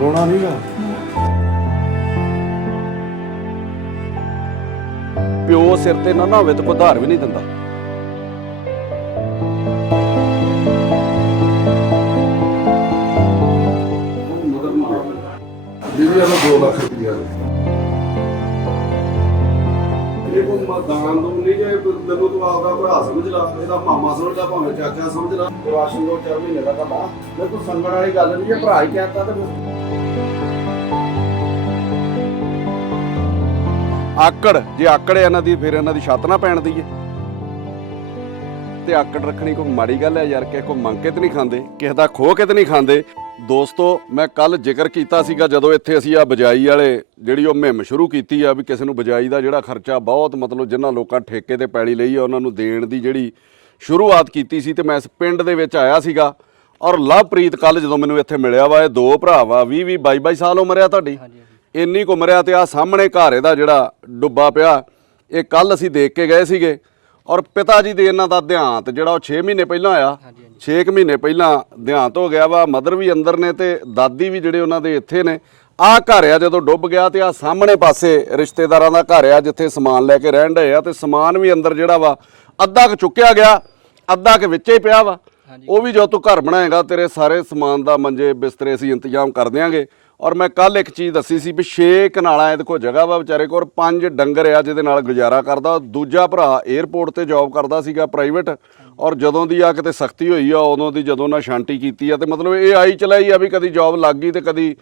ਰੋਣਾ ਨਹੀਂਗਾ ਪਿਓ ਸਿਰ ਤੇ ਨਾ ਨਾ ਹੋਵੇ ਤਾਂ ਕੋਈ ਧਾਰ ਵੀ ਨਹੀਂ ਦਿੰਦਾ। ਜਿਹਦੀ ਇਹਨੂੰ 2 ਲੱਖ ਰੁਪਇਆ ਇਹ ਕੋ ਦਾਨ ਦੂਨ ਨਹੀਂ ਜੇ ਤੈਨੂੰ ਤੂੰ ਆਪਦਾ ਭਰਾ ਸਮਝ ਲਾ ਇਹਦਾ ਮਾਮਾ ਸਮਝ ਲਾ ਭਾਵੇਂ ਚਾਚਾ ਸਮਝ ਲਾ। ਰਾਸ਼ਨ ਦੋ ਚਾਰ ਮਹੀਨੇ ਦਾ ਤੁਹਾਡਾ ਮੈਂ। ਤੂੰ ਸੰਗਣ ਵਾਲੀ ਗੱਲ ਨਹੀਂ ਜੇ ਭਰਾ ਹੀ ਕਹਿਤਾ ਤੇ ਆਕੜ, ਜੇ ਆਕੜ ਹੈ ਇਹਨਾਂ ਦੀ, ਫਿਰ ਇਹਨਾਂ ਦੀ ਛੱਤ ਨਾ ਪੈਣ ਦੀ ਤੇ ਆਕੜ ਰੱਖਣੀ ਕੋਈ ਮਾੜੀ ਗੱਲ ਹੈ ਯਾਰ, ਕਿਸੇ ਕੋ ਮੰਗ ਕੇ ਤੇ ਨਹੀਂ ਖਾਂਦੇ, ਕਿਸੇ ਦਾ ਖੋਹ ਕੇ ਤੇ ਨਹੀਂ ਖਾਂਦੇ। ਦੋਸਤੋ, ਮੈਂ ਕੱਲ ਜ਼ਿਕਰ ਕੀਤਾ ਸੀਗਾ, ਜਦੋਂ ਇੱਥੇ ਅਸੀਂ ਆ ਬਜਾਈ ਵਾਲੇ, ਜਿਹੜੀ ਉਹ ਮੁਹਿੰਮ ਸ਼ੁਰੂ ਕੀਤੀ ਆ, ਵੀ ਕਿਸੇ ਨੂੰ ਬਜਾਈ ਦਾ ਜਿਹੜਾ ਖਰਚਾ ਬਹੁਤ ਮਤਲਬ ਜਿਨ੍ਹਾਂ ਲੋਕਾਂ ਠੇਕੇ ਤੇ ਪੈਲੀ ਲਈ ਆ, ਉਹਨਾਂ ਨੂੰ ਦੇਣ ਦੀ ਜਿਹੜੀ ਸ਼ੁਰੂਆਤ ਕੀਤੀ ਸੀ, ਤੇ ਮੈਂ ਇਸ ਪਿੰਡ ਦੇ ਵਿੱਚ ਆਇਆ ਸੀਗਾ। ਔਰ ਲਵਪ੍ਰੀਤ ਕੱਲ ਜਦੋਂ ਮੈਨੂੰ ਇੱਥੇ ਮਿਲਿਆ ਵਾ, ਇਹ ਦੋ ਭਰਾ ਵਾ 20 20 22 22 ਸਾਲ ਉਮਰ ਆ ਤੁਹਾਡੀ। ਇੰਨੀ ਕੁ ਉਮਰ ਆ ਤੇ ਆ ਸਾਹਮਣੇ ਘਰ ਇਹਦਾ ਜਿਹੜਾ ਡੁੱਬਾ ਪਿਆ ਇਹ ਕੱਲ ਅਸੀਂ ਦੇਖ ਕੇ ਗਏ ਸੀਗੇ। ਔਰ ਪਿਤਾ ਜੀ ਦੇ ਇਹਨਾਂ ਦਾ ਦੇਹਾਂਤ ਜਿਹੜਾ ਉਹ 6 ਮਹੀਨੇ ਪਹਿਲਾਂ ਆਇਆ 6 ਮਹੀਨੇ ਪਹਿਲਾਂ ਦੇਹਾਂਤ ਹੋ ਗਿਆ ਵਾ ਮਦਰ ਵੀ ਅੰਦਰ ਨੇ ਤੇ ਦਾਦੀ ਵੀ ਜਿਹੜੇ ਉਹਨਾਂ ਦੇ ਇੱਥੇ ਨੇ। ਆ ਘਰ ਆ ਜਦੋਂ ਡੁੱਬ ਗਿਆ ਤੇ ਆ ਸਾਹਮਣੇ ਪਾਸੇ ਰਿਸ਼ਤੇਦਾਰਾਂ ਦਾ ਘਰ ਆ ਜਿੱਥੇ ਸਮਾਨ ਲੈ ਕੇ ਰਹਿਣ ਡਏ ਆ ਤੇ ਸਮਾਨ ਵੀ ਅੰਦਰ ਜਿਹੜਾ ਵਾ ਅੱਧਾ ਕੁ ਚੁੱਕਿਆ ਗਿਆ ਅੱਧਾ ਕੁ ਵਿੱਚੇ ਹੀ ਪਿਆ ਵਾ। ਉਹ ਵੀ ਜਦੋਂ ਤੂੰ ਘਰ ਬਣਾਏਗਾ ਤੇਰੇ ਸਾਰੇ ਸਮਾਨ ਦਾ ਮੰਜੇ ਬਿਸਤਰੇ ਅਸੀਂ ਇੰਤਜ਼ਾਮ ਕਰ ਦਿਆਂਗੇ। ਔਰ ਮੈਂ ਕੱਲ ਇੱਕ ਚੀਜ਼ ਦੱਸੀ ਸੀ ਵੀ 6 ਕਨਾਲਾਂ ਇਹਦੇ ਕੋਲ ਜਗ੍ਹਾ ਵਾ ਵਿਚਾਰੇ ਕੋਲ, ਪੰਜ ਡੰਗਰ ਆ ਜਿਹਦੇ ਨਾਲ ਗੁਜ਼ਾਰਾ ਕਰਦਾ। ਦੂਜਾ ਭਰਾ 에ਅਰਪੋਰਟ ਤੇ ਜੌਬ ਕਰਦਾ ਸੀਗਾ ਪ੍ਰਾਈਵੇਟ ਔਰ ਜਦੋਂ ਦੀ ਆ ਕਿਤੇ ਸਖਤੀ ਹੋਈ ਆ, ਉਦੋਂ ਦੀ ਜਦੋਂ ਨਾ ਸ਼ਾਂਤੀ ਕੀਤੀ ਆ ਤੇ ਮਤਲਬ ਇਹ ਆਈ ਚਲਾਈ ਆ ਵੀ ਕਦੀ ਜੌਬ ਲੱਗ ਗਈ ਤੇ ਕਦੀ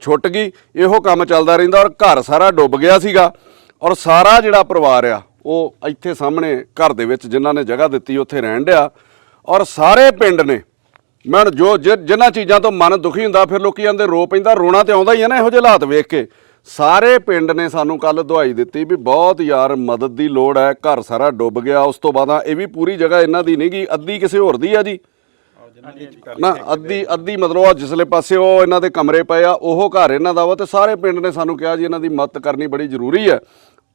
ਛੁੱਟ ਗਈ। ਇਹੋ ਕੰਮ ਚੱਲਦਾ ਰਹਿੰਦਾ ਔਰ ਘਰ ਸਾਰਾ ਡੁੱਬ ਗਿਆ ਸੀਗਾ। ਔਰ ਸਾਰਾ ਜਿਹੜਾ ਪਰਿਵਾਰ ਆ, ਉਹ ਇੱਥੇ ਸਾਹਮਣੇ ਘਰ ਦੇ ਵਿੱਚ ਜਿਨ੍ਹਾਂ ਨੇ ਜਗ੍ਹਾ ਦਿੱਤੀ, ਉੱਥੇ ਰਹਿਣ ਡਿਆ। ਔਰ ਸਾਰੇ ਪਿੰਡ ਨੇ ਮੈਂ ਜੋ ਜਿ- ਜਿਨ੍ਹਾਂ ਚੀਜ਼ਾਂ ਤੋਂ ਮਨ ਦੁਖੀ ਹੁੰਦਾ, ਫਿਰ ਲੋਕੀ ਜਾਂਦੇ ਰੋ ਪੈਂਦਾ, ਰੋਣਾ ਤੇ ਆਉਂਦਾ ਹੀ ਹੈ ਨਾ ਇਹੋ ਜਿਹੇ ਹਾਲਾਤ ਵੇਖ ਕੇ। ਸਾਰੇ ਪਿੰਡ ਨੇ ਸਾਨੂੰ ਕੱਲ ਦਵਾਈ ਦਿੱਤੀ ਵੀ ਬਹੁਤ ਯਾਰ ਮਦਦ ਦੀ ਲੋੜ ਹੈ, ਘਰ ਸਾਰਾ ਡੁੱਬ ਗਿਆ, ਉਸ ਤੋਂ ਬਾਅਦ ਆ ਇਹ ਵੀ ਪੂਰੀ ਜਗ੍ਹਾ ਇਹਨਾਂ ਦੀ ਨਹੀਂਗੀ ਅੱਧੀ ਕਿਸੇ ਹੋਰ ਦੀ ਆ ਜੀ। ਨਾ, ਅੱਧੀ ਅੱਧੀ ਮਤਲਬ ਆ ਜਿਸਲੇ ਪਾਸੇ ਉਹ ਇਹਨਾਂ ਦੇ ਕਮਰੇ ਪਏ ਆ, ਉਹ ਘਰ ਇਹਨਾਂ ਦਾ ਵਾ ਤੇ ਸਾਰੇ ਪਿੰਡ ਨੇ ਸਾਨੂੰ ਕਿਹਾ ਜੀ, ਇਹਨਾਂ ਦੀ ਮਦਦ ਕਰਨੀ ਬੜੀ ਜ਼ਰੂਰੀ ਹੈ।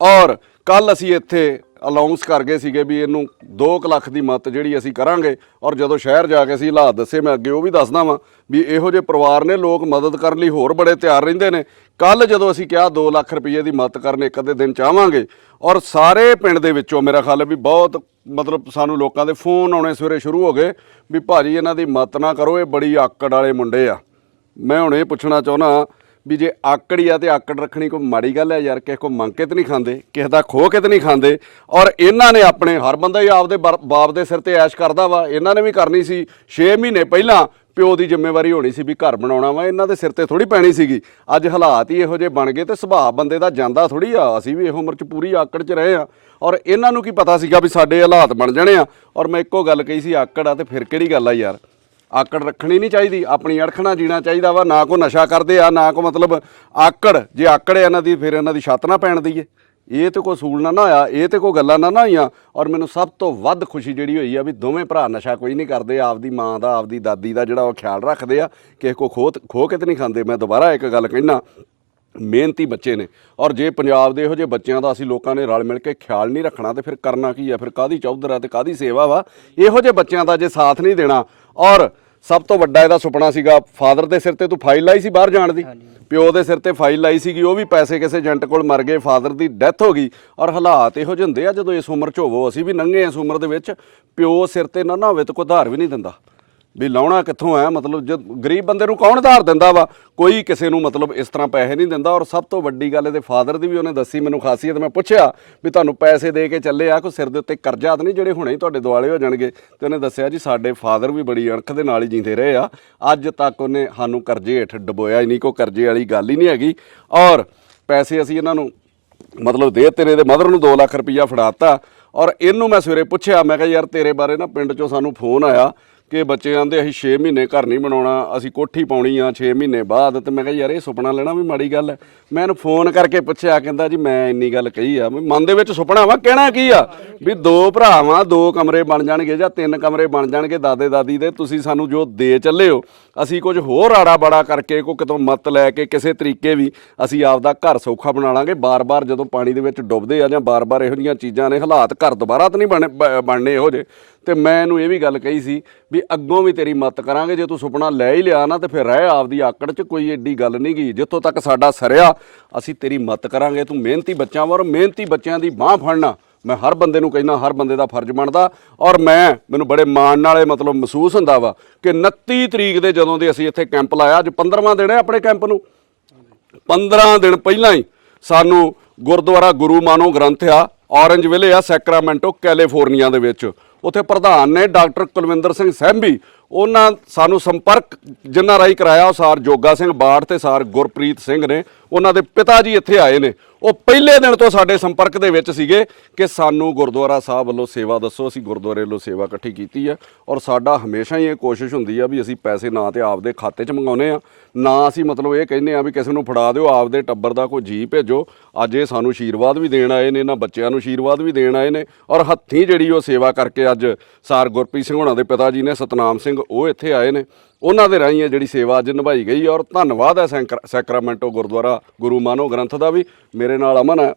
ਔਰ ਕੱਲ ਅਸੀਂ ਇੱਥੇ ਅਨਾਉਂਸ ਕਰ ਗਏ ਸੀਗੇ ਵੀ ਇਹਨੂੰ 2 ਲੱਖ ਦੀ ਮਦਦ ਜਿਹੜੀ ਅਸੀਂ ਕਰਾਂਗੇ ਔਰ ਜਦੋਂ ਸ਼ਹਿਰ ਜਾ ਕੇ ਅਸੀਂ ਹਾਲਾਤ ਦੱਸੇ, ਮੈਂ ਅੱਗੇ ਉਹ ਵੀ ਦੱਸਦਾ ਵਾਂ ਵੀ ਇਹੋ ਜਿਹੇ ਪਰਿਵਾਰ ਨੇ, ਲੋਕ ਮਦਦ ਕਰਨ ਲਈ ਹੋਰ ਬੜੇ ਤਿਆਰ ਰਹਿੰਦੇ ਨੇ। ਕੱਲ ਜਦੋਂ ਅਸੀਂ ਕਿਹਾ 2 ਲੱਖ ਰੁਪਏ ਦੀ ਮਦਦ ਕਰਨ ਇੱਕ ਅੱਧੇ ਦਿਨ ਚਾਹਾਂਗੇ ਔਰ ਸਾਰੇ ਪਿੰਡ ਦੇ ਵਿੱਚੋਂ ਮੇਰਾ ਖਿਆਲ ਹੈ ਵੀ ਬਹੁਤ ਮਤਲਬ ਸਾਨੂੰ ਲੋਕਾਂ ਦੇ ਫੋਨ ਆਉਣੇ ਸਵੇਰੇ ਸ਼ੁਰੂ ਹੋ ਗਏ ਵੀ ਭਾਜੀ ਇਹਨਾਂ ਦੀ ਮਦਦ ਨਾ ਕਰੋ, ਇਹ ਬੜੀ ਆਕੜ ਵਾਲੇ ਮੁੰਡੇ ਆ। ਮੈਂ ਹੁਣ ਇਹ ਪੁੱਛਣਾ ਚਾਹੁੰਦਾ ਵੀ ਜੇ ਆਕੜੀ ਆ ਤੇ ਆਕੜ ਰੱਖਣੀ ਕੋਈ ਮਾੜੀ ਗੱਲ ਹੈ ਯਾਰ, ਕਿਸੇ ਕੋ ਮੰਗ ਕੇ ਤੇ ਨਹੀਂ ਖਾਂਦੇ, ਕਿਸੇ ਦਾ ਖੋਹ ਕੇ ਤੇ ਨਹੀਂ ਖਾਂਦੇ, ਔਰ ਇਹਨਾਂ ਨੇ ਆਪਣੇ, ਹਰ ਬੰਦਾ ਹੀ ਆਪਦੇ ਬਰ- ਬਾਪ ਦੇ ਸਿਰ ਤੇ ਐਸ਼ ਕਰਦਾ ਵਾ, ਇਹਨਾਂ ਨੇ ਵੀ ਕਰਨੀ ਸੀ 6 ਮਹੀਨੇ ਪਹਿਲਾਂ ਪਿਓ ਦੀ ਜ਼ਿੰਮੇਵਾਰੀ ਹੋਣੀ ਸੀ ਵੀ ਘਰ ਬਣਾਉਣਾ ਵਾ, ਇਹਨਾਂ ਦੇ ਸਿਰ ਤੇ ਥੋੜੀ ਪੈਣੀ ਸੀਗੀ। ਅੱਜ ਹਾਲਾਤ ਹੀ ਇਹੋ ਜਿਹੇ ਬਣ ਗਏ ਤੇ ਸੁਭਾਅ ਬੰਦੇ ਦਾ ਜਾਂਦਾ ਥੋੜੀ ਆ, ਅਸੀਂ ਵੀ ਇਹੋ ਉਮਰ 'ਚ ਪੂਰੀ ਆਕੜ 'ਚ ਰਹੇ ਆ। ਔਰ ਇਹਨਾਂ ਨੂੰ ਕੀ ਪਤਾ ਸੀਗਾ ਵੀ ਸਾਡੇ ਹਾਲਾਤ ਬਣ ਜਾਣੇ ਆ, ਔਰ ਮੈਂ ਇੱਕੋ ਗੱਲ ਕਹੀ ਸੀ, ਆਕੜ ਆ ਤੇ ਫਿਰ ਕਿਹੜੀ ਗੱਲ ਆ ਯਾਰ? ਆਕੜ ਰੱਖਣੀ ਨਹੀਂ ਚਾਹੀਦੀ, ਆਪਣੀ ਅੜਖਣਾ ਜੀਣਾ ਚਾਹੀਦਾ ਵਾ, ਨਾ ਕੋ ਨਸ਼ਾ ਕਰਦੇ ਆ, ਨਾ ਕੋ ਮਤਲਬ ਆਕੜ, ਜੇ ਆਕੜ ਹੈ ਇਹਨਾਂ ਦੀ, ਫਿਰ ਇਹਨਾਂ ਦੀ ਛੱਤ ਨਾ ਪੈਣ ਦੀ ਇਹ ਤੇ ਕੋਈ ਸੂਲ ਨਾ ਨਾ ਹੋਇਆ ਇਹ ਤੇ ਕੋਈ ਗੱਲਾਂ ਨਾ ਨਾ ਹੋਈਆਂ ਔਰ ਮੈਨੂੰ ਸਭ ਤੋਂ ਵੱਧ ਖੁਸ਼ੀ ਜਿਹੜੀ ਹੋਈ ਆ ਵੀ ਦੋਵੇਂ ਭਰਾ ਨਸ਼ਾ ਕੋਈ ਨਹੀਂ ਕਰਦੇ, ਆਪਦੀ ਮਾਂ ਦਾ, ਆਪਦੀ ਦਾਦੀ ਦਾ ਜਿਹੜਾ ਉਹ ਖਿਆਲ ਰੱਖਦੇ ਆ, ਕਿਸੇ ਕੋ ਖੋਹ ਖੋਹ ਕੇ ਤੇ ਨਹੀਂ ਖਾਂਦੇ। ਮੈਂ ਦੁਬਾਰਾ ਇੱਕ ਗੱਲ ਕਹਿਣਾ ਮਿਹਨਤੀ ਬੱਚੇ ਨੇ। ਔਰ ਜੇ ਪੰਜਾਬ ਦੇ ਇਹੋ ਜਿਹੇ ਬੱਚਿਆਂ ਦਾ ਅਸੀਂ ਲੋਕਾਂ ਨੇ ਰਲ ਮਿਲ ਕੇ ਖਿਆਲ ਨਹੀਂ ਰੱਖਣਾ ਤੇ ਫਿਰ ਕਰਨਾ ਕੀ ਆ ਫਿਰ ਕਾਦੀ ਚੌਧਰ ਆ ਤੇ ਕਾਦੀ ਸੇਵਾ ਵਾ? ਇਹੋ ਜਿਹੇ ਬੱਚਿਆਂ ਦਾ ਜੇ ਸਾਥ ਨਹੀਂ ਦੇਣਾ। ਔਰ ਸਭ ਤੋਂ ਵੱਡਾ ਇਹਦਾ ਸੁਪਨਾ ਸੀਗਾ ਫਾਦਰ ਦੇ ਸਿਰ ਤੇ ਤੂੰ ਫਾਈਲ ਲਾਈ ਸੀ ਬਾਹਰ ਜਾਣ ਦੀ? ਪਿਓ ਦੇ ਸਿਰ ਤੇ ਫਾਈਲ ਲਾਈ ਸੀਗੀ ਉਹ ਵੀ ਪੈਸੇ ਕਿਸੇ ਏਜੰਟ ਕੋਲ ਮਰ ਗਏ ਫਾਦਰ ਦੀ ਡੈਥ ਹੋ ਗਈ। ਔਰ ਹਾਲਾਤ ਇਹੋ ਜਿਹੇ ਹੁੰਦੇ ਆ ਜਦੋਂ ਇਸ ਉਮਰ 'ਚ ਹੋਵੋ ਅਸੀਂ ਵੀ ਨੰਗੇ ਇਸ ਉਮਰ ਦੇ ਵਿੱਚ। ਪਿਓ ਸਿਰ ਤੇ ਨਾ ਨਾ ਹੋਵੇ ਤਾਂ ਕੋਈ ਉਧਾਰ ਵੀ ਨਹੀਂ ਦਿੰਦਾ। ਵੀ ਲਾਉਣਾ ਕਿੱਥੋਂ ਆ ਮਤਲਬ ਜਦ ਗਰੀਬ ਬੰਦੇ ਨੂੰ ਕੌਣ ਉਧਾਰ ਦਿੰਦਾ ਵਾ? ਕੋਈ ਕਿਸੇ ਨੂੰ ਮਤਲਬ ਇਸ ਤਰ੍ਹਾਂ ਪੈਸੇ ਨਹੀਂ ਦਿੰਦਾ ਔਰ ਸਭ ਤੋਂ ਵੱਡੀ ਗੱਲ ਇਹਦੇ ਫਾਦਰ ਦੀ ਵੀ ਉਹਨੇ ਦੱਸੀ, ਮੈਨੂੰ ਖਾਸੀਅਤ ਮੈਂ ਪੁੱਛਿਆ ਵੀ ਤੁਹਾਨੂੰ ਪੈਸੇ ਦੇ ਕੇ ਚੱਲੇ ਆ, ਕੋਈ ਸਿਰ ਦੇ ਉੱਤੇ ਕਰਜ਼ਾ ਤਾਂ ਨਹੀਂ ਜਿਹੜੇ ਹੁਣੇ ਹੀ ਤੁਹਾਡੇ ਦੁਆਲੇ ਹੋ ਜਾਣਗੇ? ਤੇ ਉਹਨੇ ਦੱਸਿਆ ਜੀ ਸਾਡੇ ਫਾਦਰ ਵੀ ਬੜੀ ਅਣਖ ਦੇ ਨਾਲ ਹੀ ਜੀਂਦੇ ਰਹੇ ਆ। ਅੱਜ ਤੱਕ ਉਹਨੇ ਸਾਨੂੰ ਕਰਜ਼ੇ ਹੇਠ ਡਬੋਇਆ ਹੀ ਨਹੀਂ, ਕੋਈ ਕਰਜ਼ੇ ਵਾਲੀ ਗੱਲ ਹੀ ਨਹੀਂ ਹੈਗੀ। ਔਰ ਪੈਸੇ ਅਸੀਂ ਇਹਨਾਂ ਨੂੰ ਮਤਲਬ ਦੇ ਤੇਰੇ ਦੇ ਮਦਰ ਨੂੰ 2 ਲੱਖ ਰੁਪਈਆ ਫੜਾਤਾ। ਔਰ ਇਹਨੂੰ ਮੈਂ ਸਵੇਰੇ ਪੁੱਛਿਆ, ਮੈਂ ਕਿਹਾ ਯਾਰ ਤੇਰੇ ਬਾਰੇ ਨਾ ਪਿੰਡ ਚੋਂ ਸਾਨੂੰ ਫੋਨ ਆਇਆ ਕਿ ਬੱਚੇ ਆਂਦੇ, ਅਸੀਂ 6 ਮਹੀਨੇ ਘਰ ਨਹੀਂ ਬਣਾਉਣਾ, ਅਸੀਂ ਕੋਠੀ ਪਾਉਣੀ ਆ 6 ਮਹੀਨੇ ਬਾਅਦ। ਤੇ ਮੈਂ ਕਿਹਾ, ਯਾਰ, ਇਹ ਸੁਪਨਾ ਲੈਣਾ ਵੀ ਮਾੜੀ ਗੱਲ ਹੈ। ਮੈਂ ਇਹਨੂੰ ਫੋਨ ਕਰਕੇ ਪੁੱਛਿਆ, ਕਹਿੰਦਾ, ਜੀ, ਮੈਂ ਇੰਨੀ ਗੱਲ ਕਹੀ ਆ, ਵੀ ਮਨ ਦੇ ਵਿੱਚ ਸੁਪਨਾ ਵਾ, ਕਹਿਣਾ ਕੀ ਆ? ਵੀ ਦੋ ਭਰਾਵਾਂ ਦੋ ਕਮਰੇ ਬਣ ਜਾਣਗੇ ਜਾਂ ਤਿੰਨ ਕਮਰੇ ਬਣ ਜਾਣਗੇ ਦਾਦੇ ਦਾਦੀ ਦੇ, ਤੁਸੀਂ ਸਾਨੂੰ ਜੋ ਦੇ ਚੱਲੇ ਹੋ ਅਸੀਂ ਕੁਝ ਹੋਰ ਆੜਾ ਬੜਾ ਕਰਕੇ ਕੋ ਕਿਤੋਂ ਮਤ ਲੈ ਕੇ ਕਿਸੇ ਤਰੀਕੇ ਵੀ ਅਸੀਂ ਆਪਦਾ ਘਰ ਸੌਖਾ ਬਣਾ ਲਾਂਗੇ। ਬਾਰ-ਬਾਰ ਜਦੋਂ ਪਾਣੀ ਦੇ ਵਿੱਚ ਡੁੱਬਦੇ ਆ ਜਾਂ ਬਾਰ-ਬਾਰ ਇਹੋ ਜਿਹੀਆਂ ਚੀਜ਼ਾਂ ਨੇ, ਹਾਲਾਤ ਘਰ ਦੁਬਾਰਾ ਤਾਂ ਨਹੀਂ ਬਣੇ, ਬ- ਬਣਨੇ ਇਹੋ ਜਿਹੇ। ਤੇ ਮੈਂ ਇਹਨੂੰ ਇਹ ਵੀ ਗੱਲ ਕਹੀ ਸੀ ਵੀ ਅੱਗੋਂ ਵੀ ਤੇਰੀ ਮਤ ਕਰਾਂਗੇ, ਜੇ ਤੂੰ ਸੁਪਨਾ ਲੈ ਹੀ ਲਿਆ ਨਾ ਤੇ ਫਿਰ ਰਹਿ ਆਪਦੀ ਆਕੜ 'ਚ ਕੋਈ ਏਡੀ ਗੱਲ ਨਹੀਂ ਗਈ ਜਿੱਥੋਂ ਤੱਕ ਸਾਡਾ ਸਰਿਆ, ਅਸੀਂ ਤੇਰੀ ਮਤ ਕਰਾਂਗੇ, ਤੂੰ ਮਿਹਨਤੀ ਬੱਚਿਆਂ ਵਾਰ ਮਿਹਨਤੀ ਬੱਚਿਆਂ ਦੀ ਬਾਹ ਫੜਨਾ। ਮੈਂ ਹਰ ਬੰਦੇ ਨੂੰ ਕਹਿੰਦਾ, ਹਰ ਬੰਦੇ ਦਾ ਫਰਜ਼ ਬਣਦਾ ਔਰ ਮੈਂ, ਮੈਨੂੰ ਬੜੇ ਮਾਣ ਨਾਲੇ ਮਤਲਬ ਮਹਿਸੂਸ ਹੁੰਦਾ ਵਾ ਕਿ 29 ਤਰੀਕ ਦੇ ਜਦੋਂ ਦੇ ਅਸੀਂ ਇੱਥੇ ਕੈਂਪ ਲਾਇਆ, ਅੱਜ 15ਵਾਂ ਦਿਨ ਹੈ ਆਪਣੇ ਕੈਂਪ ਨੂੰ। 15 ਦਿਨ ਪਹਿਲਾਂ ਹੀ ਸਾਨੂੰ ਗੁਰਦੁਆਰਾ ਗੁਰੂ ਮਾਨੋ ਗ੍ਰੰਥ ਆ, ਔਰੰਜ ਵਿਲੇ ਆ, ਸੈਕਰਾਮੈਂਟੋ, ਕੈਲੀਫੋਰਨੀਆ ਦੇ ਵਿੱਚ। ਉੱਥੇ ਪ੍ਰਧਾਨ ਨੇ ਡਾਕਟਰ ਕੁਲਵਿੰਦਰ ਸਿੰਘ ਸਹਿੰਬੀ ਉਹਨਾਂ ਸਾਨੂੰ ਸੰਪਰਕ ਜਿਨ੍ਹਾਂ ਰਾਹੀਂ ਕਰਾਇਆ, ਉਹ ਸਾਰ ਜੋਗਾ ਸਿੰਘ ਬਾੜ ਤੇ ਸਾਰ ਗੁਰਪ੍ਰੀਤ ਸਿੰਘ ਨੇ। ਉਹਨਾਂ ਦੇ ਪਿਤਾ ਜੀ ਇੱਥੇ ਆਏ ਨੇ। ਉਹ ਪਹਿਲੇ ਦਿਨ ਤੋਂ ਸਾਡੇ ਸੰਪਰਕ ਦੇ ਵਿੱਚ ਸੀਗੇ ਕਿ ਸਾਨੂੰ ਗੁਰਦੁਆਰਾ ਸਾਹਿਬ ਵੱਲੋਂ ਸੇਵਾ ਦੱਸੋ, ਅਸੀਂ ਗੁਰਦੁਆਰੇ ਵੱਲੋਂ ਸੇਵਾ ਇਕੱਠੀ ਕੀਤੀ ਹੈ ਔਰ ਸਾਡਾ ਹਮੇਸ਼ਾ ਹੀ ਇਹ ਕੋਸ਼ਿਸ਼ ਹੁੰਦੀ ਆ ਵੀ ਅਸੀਂ ਪੈਸੇ ਨਾ ਤੇ ਆਪਦੇ ਖਾਤੇ 'ਚ ਮੰਗਾਉਨੇ ਆ। ਨਾ ਅਸੀਂ ਮਤਲਬ ਇਹ ਕਹਿੰਦੇ ਆ ਵੀ ਕਿਸੇ ਨੂੰ ਫੜਾ ਦਿਓ, ਆਪਦੇ ਟੱਬਰ ਦਾ ਕੋਈ ਜੀ ਭੇਜੋ। ਅੱਜ ਇਹ ਸਾਨੂੰ ਆਸ਼ੀਰਵਾਦ ਵੀ ਦੇਣ ਆਏ ਨੇ, ਇਹਨਾਂ ਬੱਚਿਆਂ ਨੂੰ ਆਸ਼ੀਰਵਾਦ ਵੀ ਦੇਣ ਆਏ ਨੇ ਔਰ ਹੱਥੀਂ ਜਿਹੜੀ ਉਹ ਸੇਵਾ ਕਰਕੇ ਅੱਜ ਸਾਰ ਗੁਰਪ੍ਰੀਤ ਸਿੰਘ ਹੋਣਾ ਦੇ ਪਿਤਾ ਜੀ ਨੇ ਸਤਨਾਮ ਸਿੰਘ ਉਹ ਇੱਥੇ ਆਏ ਨੇ। ਉਹਨਾਂ ਦੇ ਰਾਹੀਂ ਇਹ ਜਿਹੜੀ ਸੇਵਾ ਅੱਜ ਨਿਭਾਈ ਗਈ ਔਰ ਧੰਨਵਾਦ ਹੈ ਸੈਂਕਰ- ਸੈਕਰਾਮੈਂਟੋ ਗੁਰਦੁਆਰਾ ਗੁਰੂ ਮਾਨੋ ਗ੍ਰੰਥ ਦਾ ਵੀ। ਮੇਰੇ ਨਾਲ ਅਮਨ ਹੈ।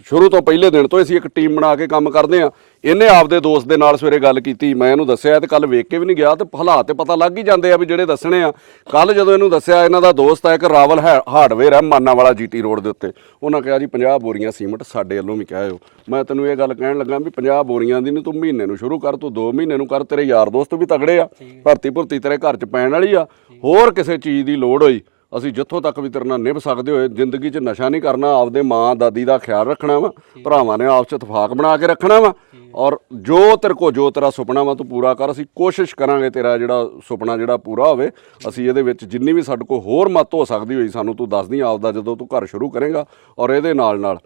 ਸ਼ੁਰੂ ਤੋਂ ਪਹਿਲੇ ਦਿਨ ਤੋਂ ਅਸੀਂ ਇੱਕ ਟੀਮ ਬਣਾ ਕੇ ਕੰਮ ਕਰਦੇ ਆ ਇਹਨੇ ਆਪਦੇ ਦੋਸਤ ਦੇ ਨਾਲ ਸਵੇਰੇ ਗੱਲ ਕੀਤੀ ਮੈਂ ਇਹਨੂੰ ਦੱਸਿਆ ਤੇ ਕੱਲ ਵੇਖ ਕੇ ਵੀ ਨਹੀਂ ਗਿਆ ਤੇ ਹਾਲਾਤ ਤੇ ਪਤਾ ਲੱਗ ਹੀ ਜਾਂਦੇ ਆ ਵੀ ਜਿਹੜੇ ਦੱਸਣੇ ਆ। ਕੱਲ ਜਦੋਂ ਇਹਨੂੰ ਦੱਸਿਆ ਇਹਨਾਂ ਦਾ ਦੋਸਤ ਹੈ ਇੱਕ ਰਾਵਲ ਹੈ- ਹਾਰਡਵੇਅਰ ਹੈ ਮਾਨਾ ਵਾਲਾ ਜੀਟੀ ਰੋਡ ਦੇ ਉੱਤੇ। ਉਹਨਾਂ ਕਿਹਾ ਜੀ 50 ਬੋਰੀਆਂ ਸੀਮਟ ਸਾਡੇ ਵੱਲੋਂ ਵੀ ਕਹਿਓ ਮੈਂ ਤੈਨੂੰ ਇਹ ਗੱਲ ਕਹਿਣ ਲੱਗਾ ਵੀ 50 ਬੋਰੀਆਂ ਦੀ ਨਹੀਂ ਤੂੰ ਮਹੀਨੇ ਨੂੰ ਸ਼ੁਰੂ ਕਰ ਤੂੰ 2 ਮਹੀਨੇ ਨੂੰ ਕਰ ਤੇਰੇ ਯਾਰ ਦੋਸਤ ਵੀ ਤਗੜੇ ਆ ਭਰਤੀ ਭੁਰਤੀ ਤੇਰੇ ਘਰ 'ਚ ਪੈਣ ਵਾਲੀ ਆ। ਹੋਰ ਕਿਸੇ ਚੀਜ਼ ਦੀ ਲੋੜ ਹੋਈ ਅਸੀਂ ਜਿੱਥੋਂ ਤੱਕ ਵੀ ਤੇਰੇ ਨਾਲ ਨਿਭ ਸਕਦੇ ਹੋਏ ਜ਼ਿੰਦਗੀ 'ਚ ਨਸ਼ਾ ਨਹੀਂ ਕਰਨਾ ਆਪਦੇ ਮਾਂ ਦਾਦੀ ਦਾ ਖਿਆਲ ਰੱਖਣਾ ਵਾ ਭਰਾਵਾਂ ਨੇ ਆਪਸ 'ਚ ਇਤਫਾਕ ਬਣਾ ਕੇ ਰੱਖਣਾ ਵਾ। ਔਰ ਜੋ ਤੇਰੇ ਕੋ ਜੋ ਤੇਰਾ ਸੁਪਨਾ ਵਾ ਤੂੰ ਪੂਰਾ ਕਰ ਅਸੀਂ ਕੋਸ਼ਿਸ਼ ਕਰਾਂਗੇ ਤੇਰਾ ਜਿਹੜਾ ਸੁਪਨਾ ਜਿਹੜਾ ਪੂਰਾ ਹੋਵੇ ਅਸੀਂ ਇਹਦੇ ਵਿੱਚ ਜਿੰਨੀ ਵੀ ਸਾਡੇ ਕੋਲ ਹੋਰ ਮਤ ਹੋ ਸਕਦੀ ਹੋਈ ਸਾਨੂੰ ਤੂੰ ਦੱਸਦੀ ਆਪਦਾ ਜਦੋਂ ਤੂੰ ਘਰ ਸ਼ੁਰੂ ਕਰੇਗਾ ਔਰ ਇਹਦੇ ਨਾਲ ਨਾਲ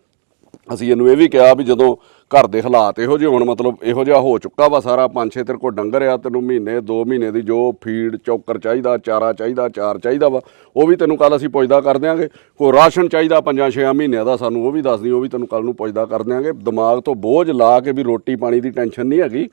ਅਸੀਂ ਇਹਨੂੰ ਇਹ ਵੀ ਕਿਹਾ ਵੀ ਜਦੋਂ ਘਰ ਦੇ ਹਾਲਾਤ ਇਹੋ ਜਿਹੇ ਹੁਣ ਮਤਲਬ ਇਹੋ ਜਿਹਾ ਹੋ ਚੁੱਕਾ ਵਾ ਸਾਰਾ ਪੰਜ ਛੇ ਤੇਰੇ ਕੋਲ ਡੰਗਰ ਆ ਤੈਨੂੰ ਮਹੀਨੇ 2 ਮਹੀਨੇ ਦੀ ਜੋ ਫੀਡ ਚੌਕਰ ਚਾਹੀਦਾ ਚਾਰਾ ਚਾਹੀਦਾ ਚਾਰ ਚਾਹੀਦਾ ਵਾ ਉਹ ਵੀ ਤੈਨੂੰ ਕੱਲ ਅਸੀਂ ਪੁੱਛਦਾ ਕਰ ਦਿਆਂਗੇ। ਕੋਈ ਰਾਸ਼ਨ ਚਾਹੀਦਾ ਪੰਜਾਂ ਛੇ ਮਹੀਨਿਆਂ ਦਾ ਸਾਨੂੰ ਉਹ ਵੀ ਦੱਸ ਦੀ ਉਹ ਵੀ ਤੈਨੂੰ ਕੱਲ ਨੂੰ ਪੁੱਛਦਾ ਕਰ ਦਿਆਂਗੇ। ਦਿਮਾਗ ਤੋਂ ਬੋਝ ਲਾ ਕੇ ਵੀ ਰੋਟੀ ਪਾਣੀ ਦੀ ਟੈਨਸ਼ਨ ਨਹੀਂ ਹੈਗੀ।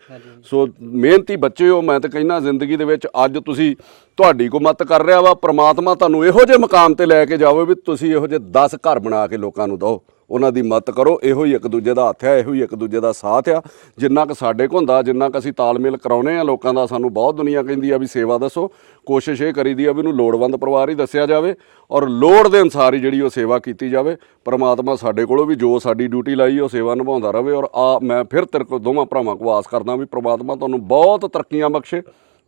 ਸੋ ਮਿਹਨਤੀ ਬੱਚੇ ਹੋ ਮੈਂ ਤਾਂ ਕਹਿੰਦਾ ਜ਼ਿੰਦਗੀ ਦੇ ਵਿੱਚ ਅੱਜ ਤੁਸੀਂ ਤੁਹਾਡੀ ਕੋ ਮਤ ਕਰ ਰਿਹਾ ਵਾ ਪ੍ਰਮਾਤਮਾ ਤੁਹਾਨੂੰ ਇਹੋ ਜਿਹੇ ਮਕਾਮ ਤੇ ਲੈ ਕੇ ਜਾਵੇ ਵੀ ਤੁਸੀਂ ਇਹੋ ਜਿਹੇ 10 ਘਰ ਬਣਾ ਕੇ ਲੋਕਾਂ ਨੂੰ ਦਿਓ। ਉਹਨਾਂ ਦੀ ਮਦਦ ਕਰੋ। ਇਹੋ ਹੀ ਇੱਕ ਦੂਜੇ ਦਾ ਹੱਥ ਆ, ਇਹੋ ਹੀ ਇੱਕ ਦੂਜੇ ਦਾ ਸਾਥ ਆ। ਜਿੰਨਾ ਕੁ ਸਾਡੇ ਕੋਲ ਹੁੰਦਾ, ਜਿੰਨਾ ਕੁ ਅਸੀਂ ਤਾਲਮੇਲ ਕਰਾਉਨੇ ਆ, ਲੋਕਾਂ ਦਾ ਸਾਨੂੰ ਬਹੁਤ ਦੁਨੀਆ ਕਹਿੰਦੀ ਆ ਵੀ ਸੇਵਾ ਦੱਸੋ। ਕੋਸ਼ਿਸ਼ ਇਹ ਕਰੀਦੀ ਆ ਵੀ ਇਹਨੂੰ ਲੋੜਵੰਦ ਪਰਿਵਾਰ ਹੀ ਦੱਸਿਆ ਜਾਵੇ ਔਰ ਲੋੜ ਦੇ ਅਨਸਾਰ ਹੀ ਜਿਹੜੀ ਉਹ ਸੇਵਾ ਕੀਤੀ ਜਾਵੇ। ਪਰਮਾਤਮਾ ਸਾਡੇ ਕੋਲੋਂ ਵੀ ਜੋ ਸਾਡੀ ਡਿਊਟੀ ਲਾਈ, ਉਹ ਸੇਵਾ ਨਿਭਾਉਂਦਾ ਰਹੇ ਔਰ ਆ ਮੈਂ ਫਿਰ ਤੇਰੇ ਕੋਲ ਦੋਵਾਂ ਭਰਾਵਾਂ ਕੋਲ ਆਸ ਕਰਦਾ ਵੀ ਪਰਮਾਤਮਾ ਤੁਹਾਨੂੰ ਬਹੁਤ ਤਰੱਕੀਆਂ ਬਖਸ਼ੇ।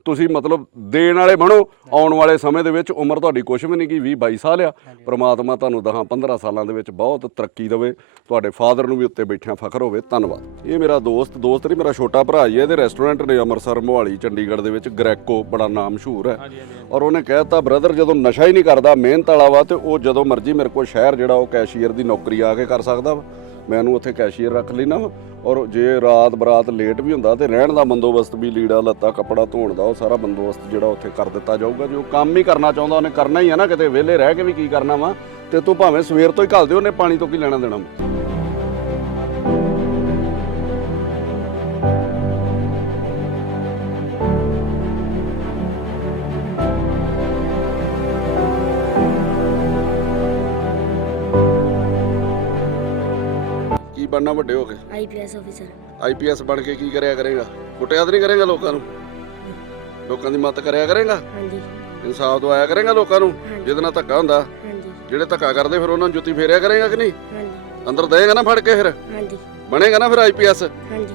ਤੁਸੀਂ ਮਤਲਬ ਦੇਣ ਵਾਲੇ ਬਣੋ। ਆਉਣ ਵਾਲੇ ਸਮੇਂ ਦੇ ਵਿੱਚ ਉਮਰ ਤੁਹਾਡੀ ਕੁਛ ਵੀ ਨਹੀਂ ਗਈ 20 22 ਸਾਲ ਆ। ਪ੍ਰਮਾਤਮਾ ਤੁਹਾਨੂੰ 10 15 ਸਾਲਾਂ ਦੇ ਵਿੱਚ ਬਹੁਤ ਤਰੱਕੀ ਦੇਵੇ। ਤੁਹਾਡੇ ਫਾਦਰ ਨੂੰ ਵੀ ਉੱਤੇ ਬੈਠਿਆਂ ਫਖਰ ਹੋਵੇ। ਧੰਨਵਾਦ। ਇਹ ਮੇਰਾ ਦੋਸਤ ਦੋਸਤ ਨਹੀਂ ਮੇਰਾ ਛੋਟਾ ਭਰਾ ਹੀ ਹੈ ਇਹਦੇ ਰੈਸਟੋਰੈਂਟ ਨੇ ਅੰਮ੍ਰਿਤਸਰ ਮੋਹਾਲੀ ਚੰਡੀਗੜ੍ਹ ਦੇ ਵਿੱਚ ਗ੍ਰੈਕੋ ਬੜਾ ਨਾਮ ਮਸ਼ਹੂਰ ਹੈ। ਔਰ ਉਹਨੇ ਕਹਿਤਾ ਬ੍ਰਦਰ ਜਦੋਂ ਨਸ਼ਾ ਹੀ ਨਹੀਂ ਕਰਦਾ ਮਿਹਨਤ ਵਾਲਾ ਵਾ ਤੇ ਉਹ ਜਦੋਂ ਮਰਜ਼ੀ ਮੇਰੇ ਕੋਲ ਸ਼ਹਿਰ ਜਿਹੜਾ ਉਹ ਕੈਸ਼ੀਅਰ ਦੀ ਨੌਕਰੀ ਆ ਕੇ ਕਰ ਸਕਦਾ ਵਾ। ਮੈਂ ਉਹਨੂੰ ਉੱਥੇ ਕੈਸ਼ੀਅਰ ਰੱਖ ਲੈਣਾ ਵਾ। ਔਰ ਜੇ ਰਾਤ ਬਰਾਤ ਲੇਟ ਵੀ ਹੁੰਦਾ ਤੇ ਰਹਿਣ ਦਾ ਬੰਦੋਬਸਤ ਵੀ ਲੀੜਾ, ਲੱਤਾ, ਕੱਪੜਾ ਧੋਣ ਦਾ, ਉਹ ਸਾਰਾ ਬੰਦੋਬਸਤ ਜਿਹੜਾ ਉੱਥੇ ਕਰ ਦਿੱਤਾ ਜਾਊਗਾ। ਜੋ ਕੰਮ ਹੀ ਕਰਨਾ ਚਾਹੁੰਦਾ, ਉਹਨੇ ਕਰਨਾ ਹੀ ਹੈ ਨਾ ਕਿਤੇ, ਵਿਹਲੇ ਰਹਿ ਕੇ ਵੀ ਕੀ ਕਰਨਾ ਵਾ? ਤੇ ਤੂੰ ਭਾਵੇਂ ਸਵੇਰ ਤੋਂ ਹੀ ਘੱਲ ਦਿਓ, ਉਹਨੇ ਪਾਣੀ ਤੋਂ ਕੀ ਲੈਣਾ ਦੇਣਾ ਬਣਨਾ ਵੱਡੇ ਹੋ ਕੇ। ਆਈਪੀਐਸ ਅਫੀਸਰ ਆਈਪੀਐਸ ਬਣ ਕੇ ਕੀ ਕਰਿਆ ਕਰੇਗਾ? ਕੁੱਟਿਆ ਤਾਂ ਨਹੀਂ ਕਰੇਗਾ ਲੋਕਾਂ ਨੂੰ? ਲੋਕਾਂ ਦੀ ਮਦਦ ਕਰਿਆ ਕਰੇਗਾ? ਹਾਂਜੀ। ਇਨਸਾਫ ਦਵਾਇਆ ਕਰੇਗਾ ਲੋਕਾਂ ਨੂੰ? ਜਿਹਦੇ ਨਾਲ ਧੱਕਾ ਹੁੰਦਾ। ਹਾਂਜੀ। ਜਿਹੜੇ ਧੱਕਾ ਕਰਦੇ ਫਿਰ ਉਹਨਾਂ ਨੂੰ ਜੁੱਤੀ ਫੇਰਿਆ ਕਰੇਗਾ ਕਿ ਨਹੀਂ? ਹਾਂਜੀ। ਅੰਦਰ ਦੇਏਗਾ ਨਾ ਫੜ ਕੇ ਫਿਰ? ਹਾਂਜੀ। ਬਣੇਗਾ ਨਾ ਫਿਰ ਆਈਪੀਐਸ ਹਾਂਜੀ।